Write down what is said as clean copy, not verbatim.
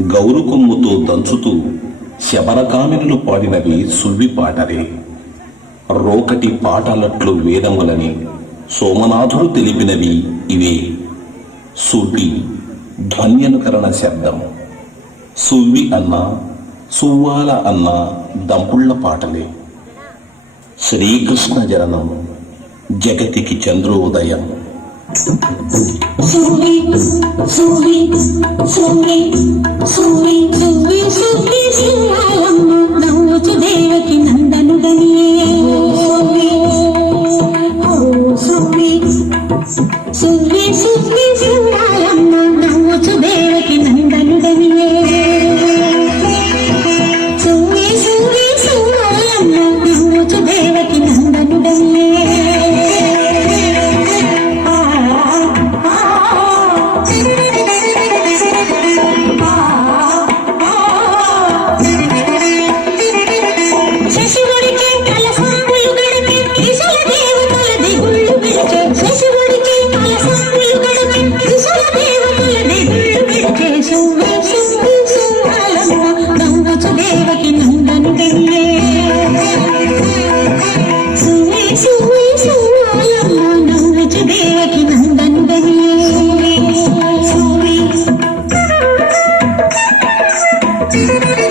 గౌరు కొమ్ముతో దంచుతూ శబరకామినులు పాడినవి సువ్వి పాటలే. రోకటి పాటలట్లు వేదములని సోమనాథుడు తెలిపినవి ఇవే. సువ్వి ధ్వన్యనుకరణ శబ్దం. సువ్వి అన్న సువ్వాల అన్న దంపుళ్ల పాటలే. శ్రీకృష్ణ జననం జగతికి చంద్రోదయం. సువ్వి సువ్వి సువ్వి సువ్వి సువ్వి సువ్వి సింహాలమ్మ నవ్వుచు దేవకి నందనుడనియే. సువ్వి సువ్వి సువ్వి సింహాలమ్మ నవ్వుచు దేవకి నందనుడనియే. సువ్వి సువ్వి సింహాలమ్మ నవ్వుచు దేవకి నందనుడనియే. Thank you.